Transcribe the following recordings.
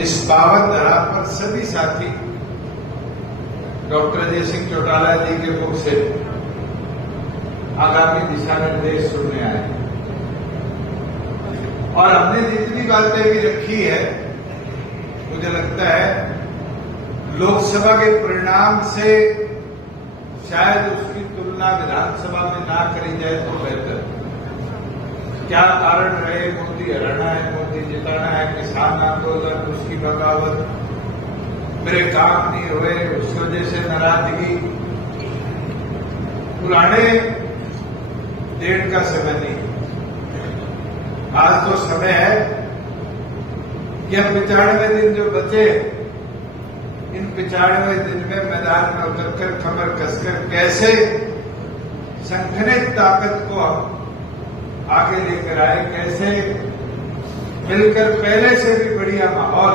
इस पावन धरा पर सभी साथी डॉक्टर अजय सिंह चौटाला जी के मुख से आगामी दिशा निर्देश सुनने आए और हमने जितनी बातें भी रखी है, मुझे लगता है लोकसभा के परिणाम से शायद उसकी तुलना विधानसभा में ना करी जाए तो बेहतर। क्या कारण रहे, मोदी हराना है, मोदी जिताना है, किसान आंदोलन, उसकी बगावत, मेरे काम नहीं हुए, उस वजह से नाराजगी, पुराने डेट का समय नहीं। आज तो समय है कि अब 95 दिन जो बचे, इन 95 दिन में मैदान में उतरकर कमर कसकर कैसे संगठित ताकत को आगे लेकर आए, कैसे मिलकर पहले से भी बढ़िया माहौल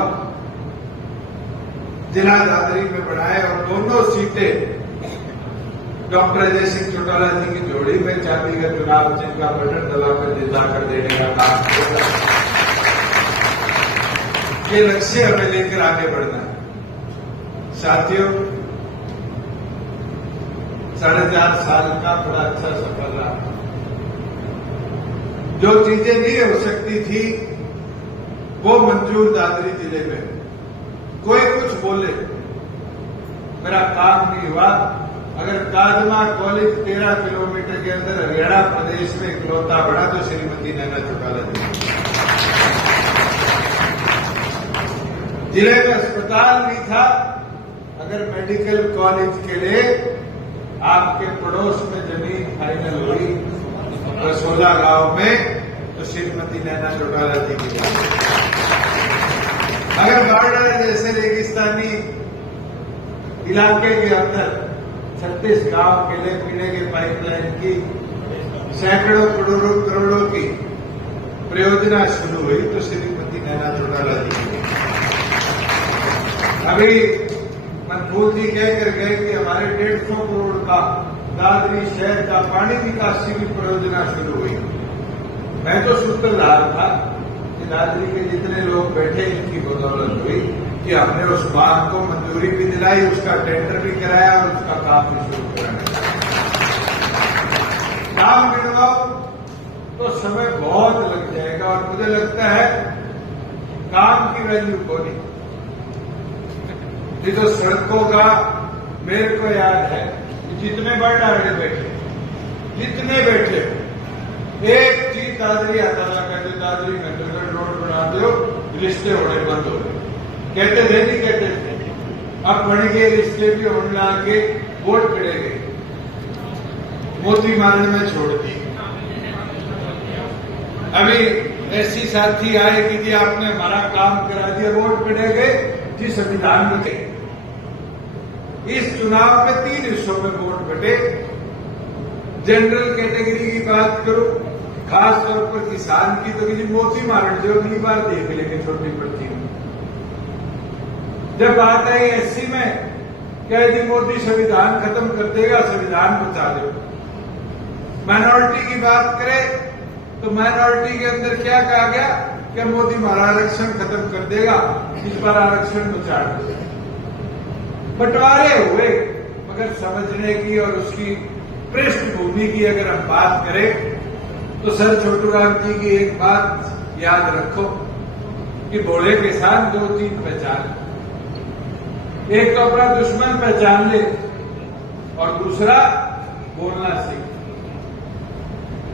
जिला दादरी में बढ़ाए और दोनों सीटें डॉक्टर अजय सिंह चौटाला जी की जोड़ी में चाबी का चुनाव जिनका बटन दबाकर जिता कर देने का काम होगा। ये लक्ष्य हमें लेकर आगे बढ़ना है। साथियों, 4.5 साल का बड़ा अच्छा सफल रहा। जो चीजें नहीं हो सकती थी वो मंजूर दादरी जिले में। कोई कुछ बोले, मेरा काम नहीं हुआ। अगर कादमा कॉलेज 13 किलोमीटर के अंदर हरियाणा प्रदेश में इकलौता बना तो श्रीमती नैना चौटाला जी। जिले में अस्पताल नहीं था, अगर मेडिकल कॉलेज के लिए आपके पड़ोस में जमीन फाइनल हुई रसोला गांव में तो श्रीमती नैना चौटाला जी की। अगर बॉर्डर जैसे रेगिस्तानी इलाके के अंदर 36 गांव के लिए पीने के पाइपलाइन की सैकड़ों करोड़ों की परियोजना शुरू हुई तो श्रीमती नैना चौटाला जी की। अभी मनफूल जी कहकर गए कि हमारे 150 करोड़ का दादरी शहर का पानी निकासी की परियोजना शुरू हुई। मैं तो सूत्रधार था कि दादरी के जितने लोग बैठे इनकी बदौलत हुई कि हमने उस बात को मंजूरी भी दिलाई, उसका टेंडर भी कराया और उसका काम भी शुरू कराया। काम गिनवाओ तो समय बहुत लग जाएगा और मुझे लगता है काम की वैल्यू को नहीं। ये तो सड़कों का मेरे को याद है कि जितने बंडारे बैठे, जितने बैठे, एक चीज दादरी आता था, कहते दादरी मेंढरगढ़ रोड बना दो, रिश्ते होने बंद हो गए। कहते थे नहीं कहते थे, अब बन गए रिश्ते भी होने लगे, वोट खड़े गए, मोती मारने में छोड़ दी। अभी ऐसी साथी आए कि जी आपने हमारा काम करा दिया, वोट खड़े गए जी, संविधान में गए। इस चुनाव में 3 हिस्सों में वोट बटे। जनरल कैटेगरी की बात करूं, खास तौर पर किसान की, तो किसी मोती मारण जो अगली बार देख लेंगे छोटी पड़ती में। जब बात आई एससी में, कह दी मोदी संविधान खत्म कर देगा, संविधान बचा दो। माइनॉरिटी की बात करें तो माइनॉरिटी के अंदर क्या कहा गया कि मोदी हमारा आरक्षण खत्म कर देगा, इस बार आरक्षण बचा दो। बंटवारे हुए, मगर समझने की और उसकी पृष्ठभूमि की अगर हम बात करें तो सर छोटूराम जी की एक बात याद रखो कि भोले किसान 2 चीज पहचान, एक तो अपना दुश्मन पहचान ले और दूसरा बोलना सीख।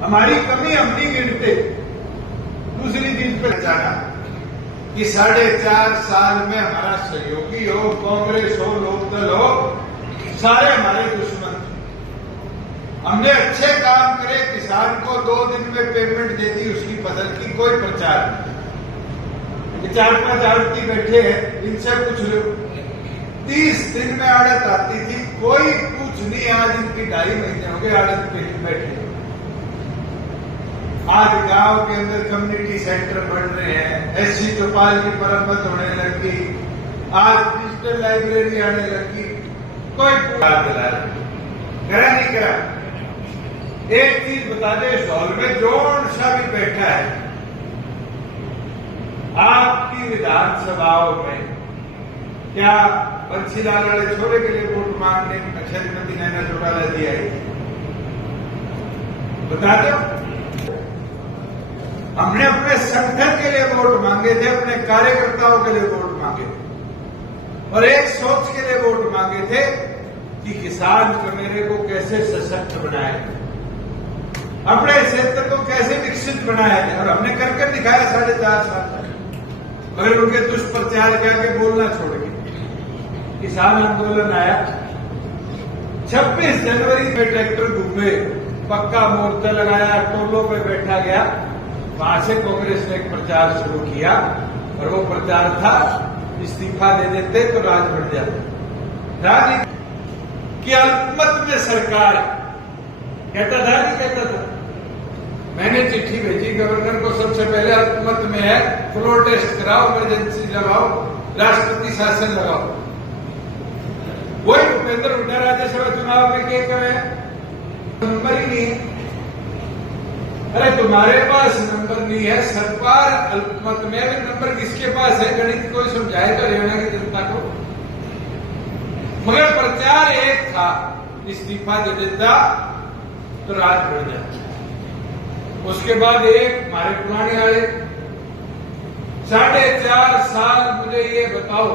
हमारी कमी हम नहीं गिनते, दूसरी चीज पहचाना कि 4.5 साल में हमारा सहयोगी हो, कांग्रेस हो, लोकदल हो, सारे हमारे दुश्मन थे। हमने अच्छे काम करे, किसान को 2 दिन में पेमेंट दे दी उसकी फसल की, कोई प्रचार नहीं। 4-5 आड़ती बैठे हैं, इनसे पूछ लो, 30 दिन में आड़त आती थी, कोई कुछ नहीं। आज इनकी 2.5 महीने हो गए आड़त पे बैठे। आज गांव के अंदर कम्युनिटी सेंटर बन रहे हैं, एससी चौपाल की मरम्मत होने लगी, आज डिजिटल लाइब्रेरी आने लगी, कोई पूरा दिला करा नहीं करा। एक चीज बता दे, इस हॉल में जोड़ सा भी बैठा है, आपकी विधानसभाओं में क्या बंसीलाल वाले छोरे के लिए वोट मांगने श्रीमती नैना चौटाला जी आई? बता दो। हमने अपने संगठन के लिए वोट मांगे थे, अपने कार्यकर्ताओं के लिए वोट मांगे थे और एक सोच के लिए वोट मांगे थे कि किसान मेरे को कैसे सशक्त बनाए, अपने क्षेत्र को कैसे विकसित बनाया जाए। और हमने करके दिखाया 4.5 साल तक, मगर उनके दुष्प्रचार क्या के बोलना छोड़ गए। किसान आंदोलन आया, 26 जनवरी में ट्रैक्टर घूमे, पक्का मोर्चा लगाया, टोलों पे बैठा गया। वहां से कांग्रेस ने एक प्रचार शुरू किया और वो प्रचार था इस्तीफा दे देते तो राज बढ़ जाता। राज की अल्पमत में सरकार कहता था, नहीं कहता था। मैंने चिट्ठी भेजी गवर्नर को, सबसे पहले अल्पमत में है, फ्लोर टेस्ट कराओ, इमरजेंसी लगाओ, राष्ट्रपति शासन लगाओ। वही भूपेंद्र हुड्डा राज्यसभा चुनाव में क्या कहे, नंबर ही नहीं है। अरे तुम्हारे पास नंबर नहीं है, सरकार अल्पमत में, अभी नंबर किसके पास है? गणित कोई समझाएगा हरियाणा की जनता को? मगर प्रचार एक था, इस्तीफा दे देता तो राज बढ़ जाता। उसके बाद एक हमारे पुराने आए, 4.5 साल। मुझे ये बताओ,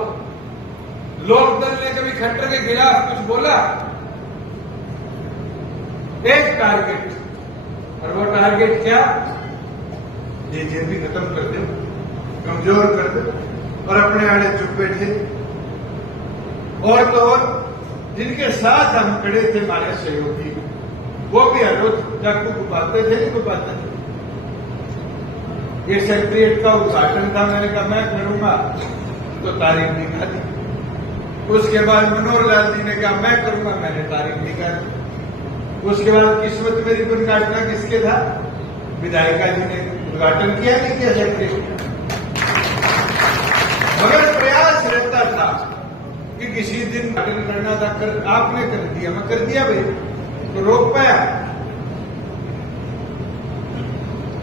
लोकदल ने कभी खट्टर के खिलाफ कुछ बोला? एक टारगेट, और वो टारगेट क्या? जेजेपी खत्म कर दो, कमजोर कर दो, और अपने आड़े चुप बैठे। और तो और जिनके साथ हम खड़े थे, हमारे सहयोगी, वो भी हर रोज चाकू कुपाते थे, नहीं कुपाते थे। ये सेक्रेटरिएट का उद्घाटन था, मैंने कहा मैं करूंगा, तो तारीख निकाली। उसके बाद मनोहर लाल जी ने कहा मैं करूंगा, मैंने तारीख निकाली। उसके बाद किस्मत में रिबन काटना किसके था? विधायिका जी ने उद्घाटन किया, नहीं किया सेक्रेटरिएट? मगर प्रयास रहता था कि किसी दिन उद्घाटन करना था, आपने कर दिया, मैं कर दिया भाई, तो रोक पाया?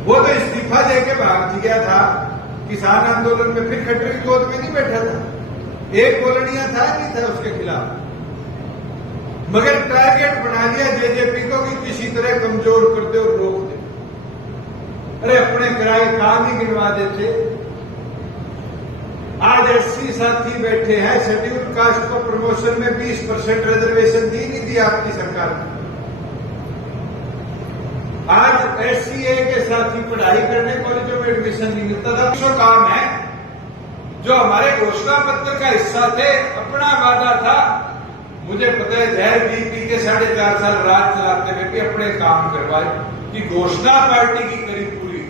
वो तो इस्तीफा देके भाग गया था। किसान आंदोलन में फिर खट्टर की गोद में नहीं बैठा था, एक बोलनिया था नहीं था उसके खिलाफ। मगर टारगेट बना लिया जेजेपी को कि किसी तरह कमजोर कर दे और रोक दे। अरे अपने कराए काम ही गिनवा देते। आज एससी साथी बैठे हैं, शेड्यूल कास्ट को प्रमोशन में 20% रिजर्वेशन दी नहीं दी आपकी सरकार ने। आज एससीए के साथी पढ़ाई करने कॉलेजों में एडमिशन नहीं मिलता था। जो काम है जो हमारे घोषणा पत्र का हिस्सा थे, अपना वादा था। मुझे पता है जहर पी के 4.5 साल रात चलाते हुए भी अपने काम करवाए कि घोषणा पार्टी की करी पूरी।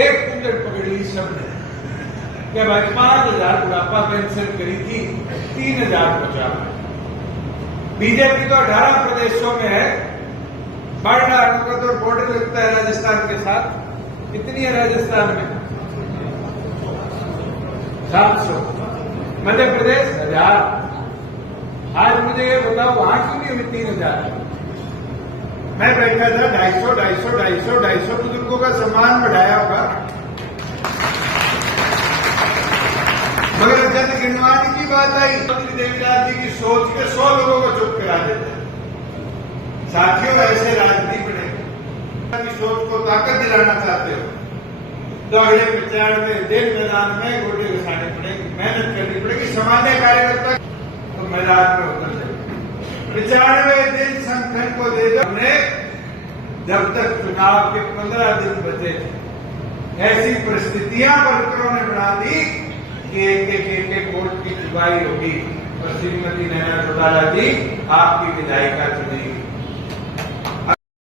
एक कुंजट पकड़ ली सबने क्या भाई, 5,000 बुढ़ापा पेंशन करी थी, 3,000 पहुंचा। बीजेपी तो 18 प्रदेशों में है, बारडा तो बॉर्डर लगता है राजस्थान के साथ। कितनी है राजस्थान में? 700। मध्य प्रदेश 1000। आज मुझे ये बताओ वहां क्यों नहीं हुई 3,000? मैं बैठा था 250 बुजुर्गों का सम्मान बढ़ाया होगा, मगर जब गिनवाने की बात आई, देवीदास जी की सोच के 100 लोगों को चुप करा देते। साथियों, ऐसे राजनीति बने की सोच को ताकत दिलाना चाहते हो तो अगले प्रचार में जेल मैदान में गोटे घुसाने पड़ेगी, मेहनत करनी पड़ेगी। सामान्य कार्यकर्ता तो मैदान में उतर जाए। 95 दिन संगठन को दे दो। हमने जब तक चुनाव के 15 दिन बचे, ऐसी परिस्थितियां वर्करों ने बना दी कि एक वोट की चुकाई होगी और श्रीमती नैना चौटाला जी आपकी विधायिका चुनेगी।